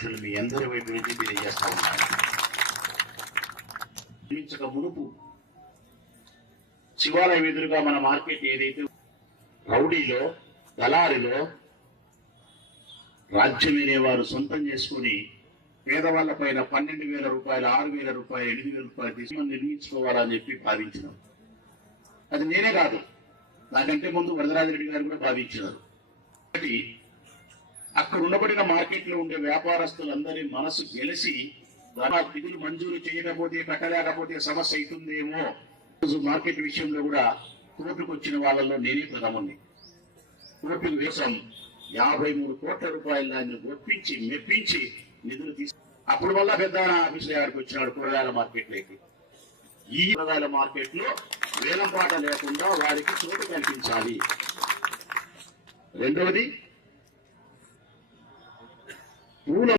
శుభాకాంక్షలు మీ అందరి వైపు నుంచి తెలియజేస్తా ఉన్నాను. నిర్మించక మునుపు శివాలయం ఎదురుగా మన మార్కెట్ ఏదైతే రౌడీలో దళారిలో రాజ్యం అనేవారు సొంతం చేసుకుని పేదవాళ్ల పైన 12,000 రూపాయలు 6,000 రూపాయలు 8,000 రూపాయలు తీసుకుని నిర్మించుకోవాలని చెప్పి భావించినాం. అది నేనే కాదు, నాకంటే ముందు వరదరాజరెడ్డి గారు కూడా భావించినారు. కాబట్టి అక్కడ ఉండబడిన మార్కెట్లో ఉండే వ్యాపారస్తులందరి మనసు గెలిచి నిధులు మంజూరు చేయకపోతే కట్టలేకపోతే సమస్య అవుతుందేమో మార్కెట్ విషయంలో కూడా కోర్టుకు వచ్చిన వాళ్ళలో నేనే ప్రథముని. కోర్టుకు వేసం 53 కోట్ల రూపాయలు దాన్ని ఒప్పించి మెప్పించి నిధులు తీసు అప్పుడు వల్ల పెద్ద ఆఫీసులో గారికి వచ్చినాడు కూరగాయల మార్కెట్లోకి. ఈ కూరగాయల మార్కెట్ లో వేలంపాట లేకుండా వారికి చోటు కల్పించాలి. రెండవది పూల